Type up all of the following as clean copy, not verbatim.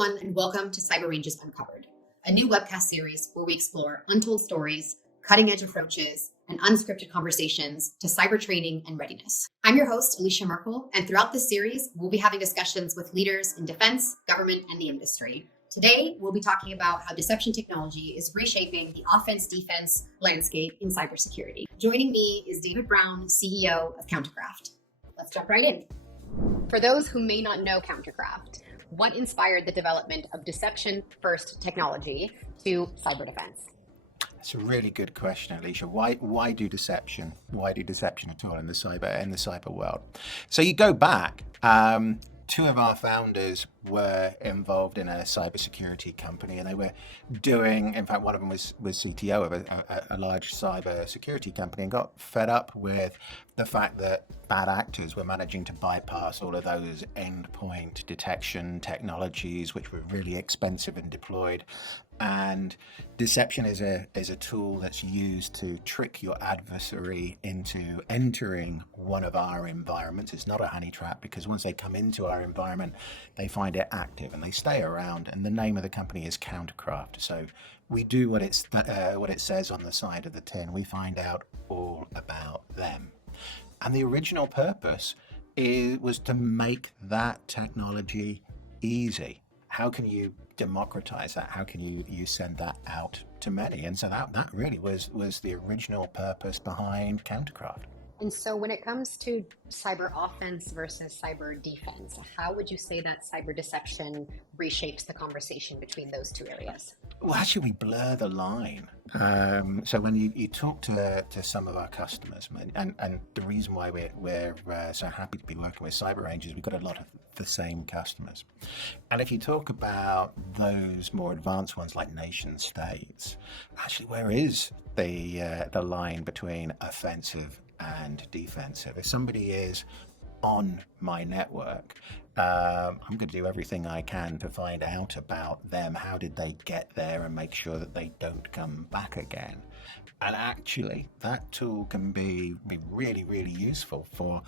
everyone, and welcome to Cyber Ranges Uncovered, a new webcast series where we explore untold stories, cutting-edge approaches, and unscripted conversations to cyber training and readiness. I'm your host, Alicia Merkel, and throughout this series, we'll be having discussions with leaders in defense, government, and the industry. Today, we'll be talking about how deception technology is reshaping the offense-defense landscape in cybersecurity. Joining me is David Brown, CEO of CounterCraft. Let's jump right in. For those who may not know CounterCraft, what inspired the development of deception-first technology to cyber defense? That's a really good question, Alicia. Why do deception? Why do deception at all in the cyber world? So you go back. Two of our founders were involved in a cybersecurity company, and they were doing. In fact, one of them was CTO of a large cybersecurity company, and got fed up with the fact that bad actors were managing to bypass all of those endpoint detection technologies, which were really expensive and deployed. And deception is a tool that's used to trick your adversary into entering one of our environments. It's not a honey trap, because once they come into our environment, they find it active and they stay around. And the name of the company is CounterCraft. So we do what it says on the side of the tin. We find out all about them. And the original purpose was to make that technology easy. How can you democratize that? How can you send that out to many? And so that really was the original purpose behind CounterCraft. And so when it comes to cyber offense versus cyber defense, how would you say that cyber deception reshapes the conversation between those two areas? Well, actually, we blur the line. So when you talk to some of our customers, and the reason why we're so happy to be working with Cyber Range is we've got a lot of the same customers. And if you talk about those more advanced ones like nation states, actually, where is the line between offensive and defensive? If somebody is on my network, I'm going to do everything I can to find out about them. How did they get there, and make sure that they don't come back again. And actually, that tool can be really, really useful for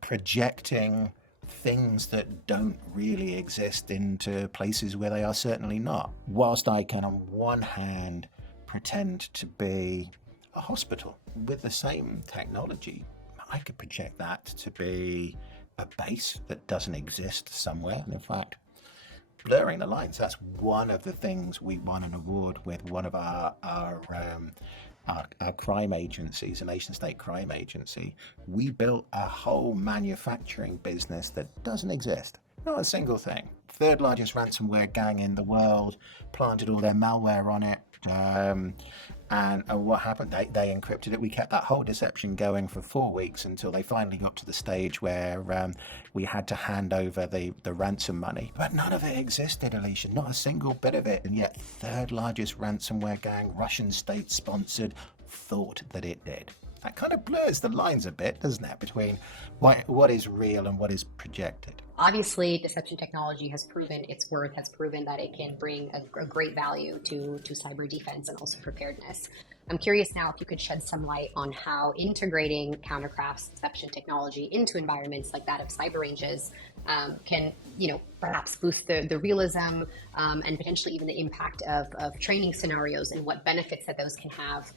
projecting things that don't really exist into places where they are certainly not. Whilst I can, on one hand, pretend to be a hospital with the same technology, I could project that to be a base that doesn't exist somewhere. And in fact, blurring the lines, that's one of the things we won an award with one of our crime agencies, a nation state crime agency. We built a whole manufacturing business that doesn't exist. Not a single thing. Third largest ransomware gang in the world, planted all their malware on it. And what happened? They encrypted it. We kept that whole deception going for 4 weeks until they finally got to the stage where we had to hand over the ransom money. But none of it existed, Alicia, not a single bit of it. And yet, third largest ransomware gang, Russian state sponsored, thought that it did. That kind of blurs the lines a bit, doesn't it, between what is real and what is projected. Obviously, deception technology has proven its worth, has proven that it can bring a great value to cyber defense and also preparedness. I'm curious now if you could shed some light on how integrating CounterCraft's deception technology into environments like that of Cyber Ranges can, perhaps boost the realism and potentially even the impact of training scenarios, and what benefits that those can have,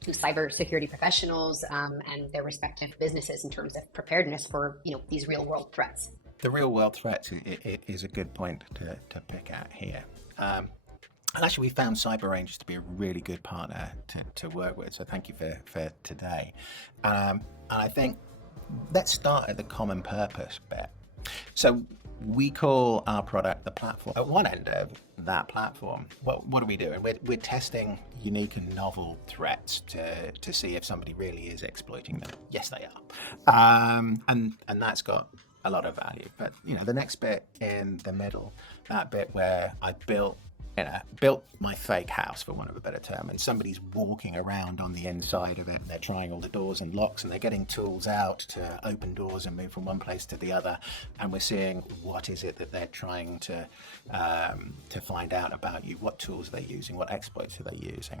to cybersecurity professionals and their respective businesses in terms of preparedness for these real world threats. The real world threats is a good point to pick at here. And actually, we found Cyber Ranges to be a really good partner to work with. So thank you for today. And I think let's start at the common purpose bit. So we call our product the platform. At one end of that platform, what are we doing? We're testing unique and novel threats to see if somebody really is exploiting them. Yes, they are. And that's got a lot of value. But the next bit in the middle, that bit where I built my fake house, for want of a better term, and somebody's walking around on the inside of it, and they're trying all the doors and locks, and they're getting tools out to open doors and move from one place to the other, and we're seeing what is it that they're trying to find out about you, what tools they're using, what exploits are they using.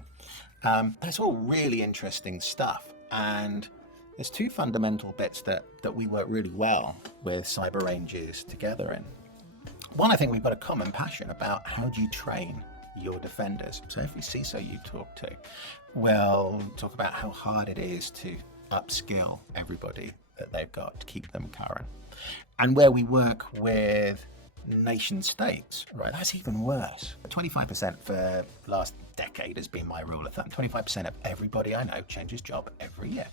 That's all really interesting stuff, and there's two fundamental bits that we work really well with Cyber Ranges together in. One, I think we've got a common passion about how do you train your defenders. So every CISO you talk to will talk about how hard it is to upskill everybody that they've got to keep them current. And where we work with nation states, right, that's even worse. 25% for the last decade has been my rule of thumb. 25% of everybody I know changes job every year.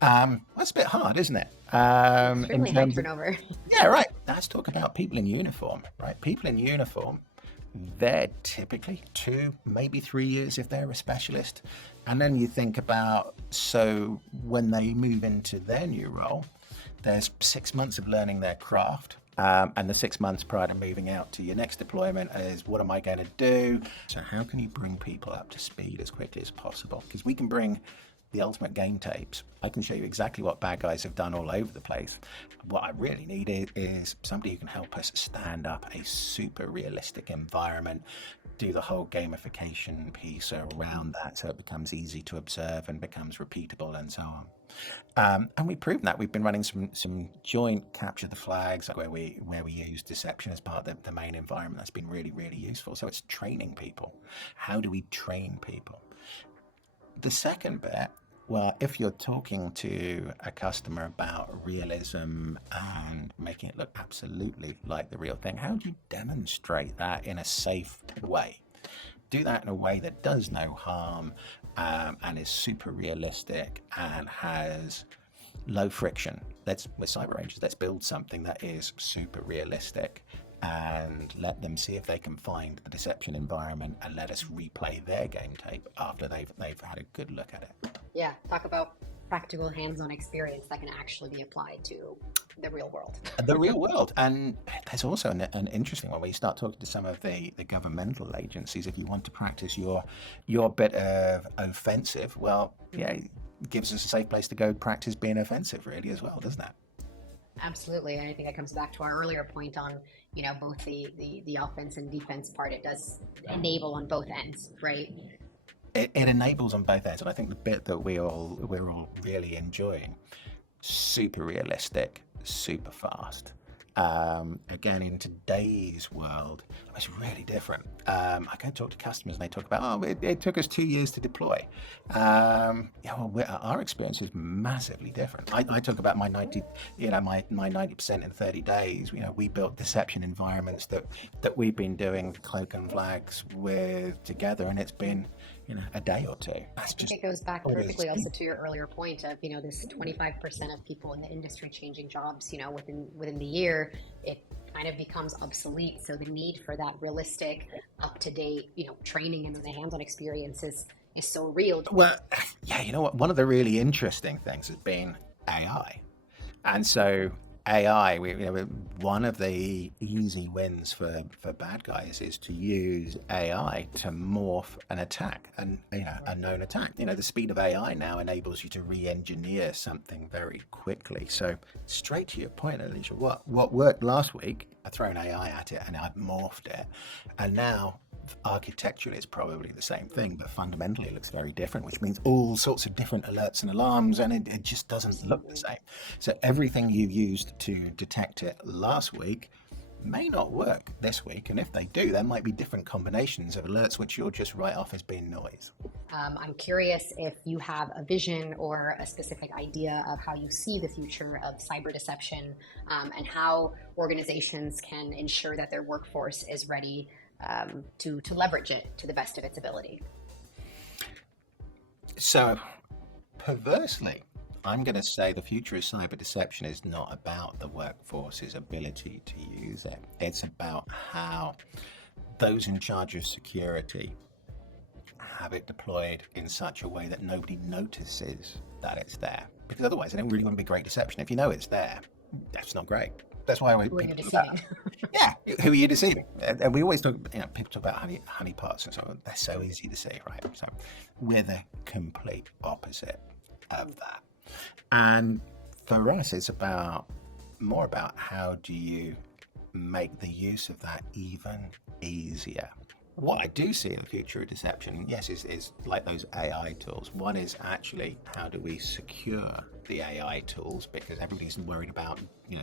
That's a bit hard, isn't it? Extremely high turnover. Yeah, right. Let's talk about people in uniform, right? People in uniform, they're typically 2, maybe 3 years if they're a specialist. And then you think about, so when they move into their new role, there's 6 months of learning their craft. And the 6 months prior to moving out to your next deployment is, what am I going to do? So how can you bring people up to speed as quickly as possible? Because we can bring the ultimate game tapes. I can show you exactly what bad guys have done all over the place. What I really need is somebody who can help us stand up a super realistic environment, do the whole gamification piece around that so it becomes easy to observe and becomes repeatable and so on. And we've proven that. We've been running some joint capture the flags where we use deception as part of the main environment. That's been really, really useful. So it's training people. How do we train people? The second bit, well, if you're talking to a customer about realism and making it look absolutely like the real thing, how do you demonstrate that in a safe way? Do that in a way that does no harm and is super realistic and has low friction. With Cyber Rangers, let's build something that is super realistic and let them see if they can find the deception environment and let us replay their game tape after they've had a good look at it. Yeah, talk about practical hands-on experience that can actually be applied to the real world. The real world. And there's also an interesting one where you start talking to some of the governmental agencies. If you want to practice your bit of offensive, well, yeah, it gives us a safe place to go practice being offensive really as well, doesn't it? Absolutely. And I think that comes back to our earlier point on, both the offense and defense part. It does enable on both ends, right? It enables on both ends. And I think the bit that we're all really enjoying, super realistic, super fast. Again, in today's world, it's really different. I go talk to customers and they talk about, it took us 2 years to deploy. Our experience is massively different. I talk about my 90% in 30 days. We built deception environments that we've been doing cloak and flags with together, and it's been a day or two. It goes back perfectly also to your earlier point of, this 25% of people in the industry changing jobs, within the year, it kind of becomes obsolete. So the need for that realistic, up-to-date, training and the hands-on experiences is so real. Well, yeah, you know what? One of the really interesting things has been AI. And so AI, one of the easy wins for bad guys is to use AI to morph an attack, a known attack. The speed of AI now enables you to re-engineer something very quickly. So straight to your point, Alicia, what worked last week, I've thrown AI at it and I've morphed it. And now architecturally it's probably the same thing, but fundamentally it looks very different, which means all sorts of different alerts and alarms, and it just doesn't look the same. So everything you used to detect it last week may not work this week, and if they do, there might be different combinations of alerts which you'll just write off as being noise. I'm curious if you have a vision or a specific idea of how you see the future of cyber deception, and how organizations can ensure that their workforce is ready to leverage it to the best of its ability. So, perversely, I'm going to say the future of cyber deception is not about the workforce's ability to use it. It's about how those in charge of security have it deployed in such a way that nobody notices that it's there. Because otherwise, it don't really want to be great deception. If you know it's there, that's not great. That's why who are you deceiving? Yeah, who are you deceiving? And we always talk, people talk about honeypots and so on. They're so easy to see, right? So we're the complete opposite of that. And for us, it's more about how do you make the use of that even easier. What I do see in the future of deception, yes, is like those AI tools. One is actually how do we secure the AI tools, because everybody's worried about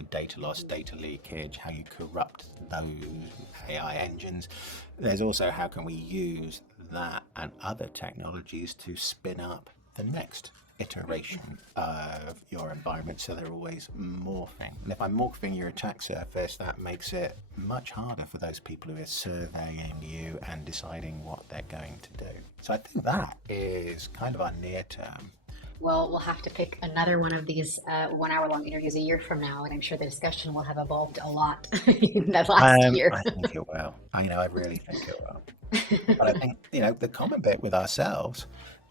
data loss, data leakage, how you corrupt those AI engines. There's also how can we use that and other technologies to spin up the next iteration of your environment, so they're always morphing. And if I'm morphing your attack surface, that makes it much harder for those people who are surveying you and deciding what they're going to do. So I think that is kind of our near term. Well, we'll have to pick another one of these 1 hour long interviews a year from now, and I'm sure the discussion will have evolved a lot in that last year. I think it will. I really think it will. But I think, the common bit with ourselves,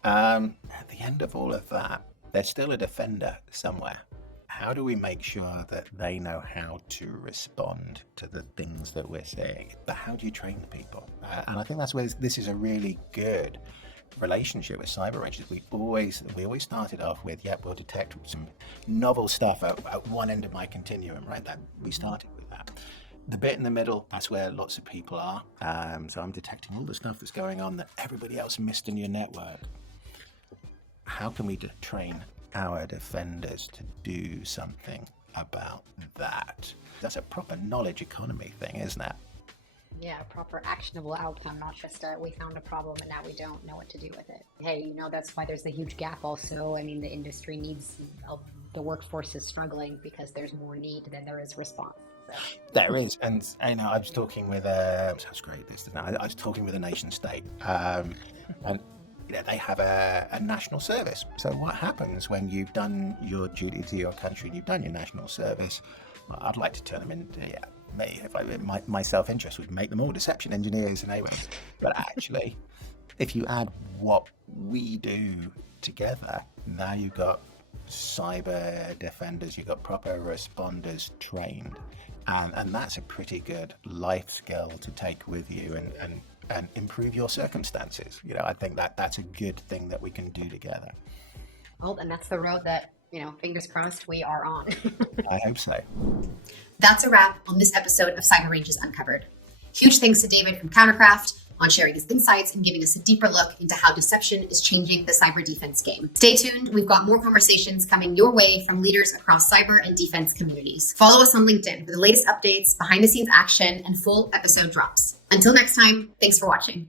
at the end of all of that, there's still a defender somewhere. How do we make sure that they know how to respond to the things that we're seeing? But how do you train people? And I think that's where this is a really good relationship with cyber rangers. We always started off with, we'll detect some novel stuff at one end of my continuum, right? That we started with that. The bit in the middle, that's where lots of people are. So I'm detecting all the stuff that's going on that everybody else missed in your network. How can we train our defenders to do something about that? That's a proper knowledge economy thing, isn't it? Yeah, proper actionable outcome, not just we found a problem and now we don't know what to do with it. Hey, that's why there's a huge gap also. I mean, the industry needs, the workforce is struggling because there's more need than there is response. So. There is, and I was talking with sounds great. I was talking with a nation state, and they have a national service. So what happens when you've done your duty to your country and you've done your national service? Well, I'd like to turn them into my self-interest would make them all deception engineers and AWACS. But actually, if you add what we do together, now you've got cyber defenders, you've got proper responders trained. And that's a pretty good life skill to take with you and improve your circumstances. I think that's a good thing that we can do together. Well, and that's the road that, fingers crossed, we are on. I hope so. That's a wrap on this episode of Cyber Ranges Uncovered. Huge thanks to David from CounterCraft on sharing his insights and giving us a deeper look into how deception is changing the cyber defense game. Stay tuned. We've got more conversations coming your way from leaders across cyber and defense communities. Follow us on LinkedIn for the latest updates, behind the scenes action, and full episode drops. Until next time, thanks for watching.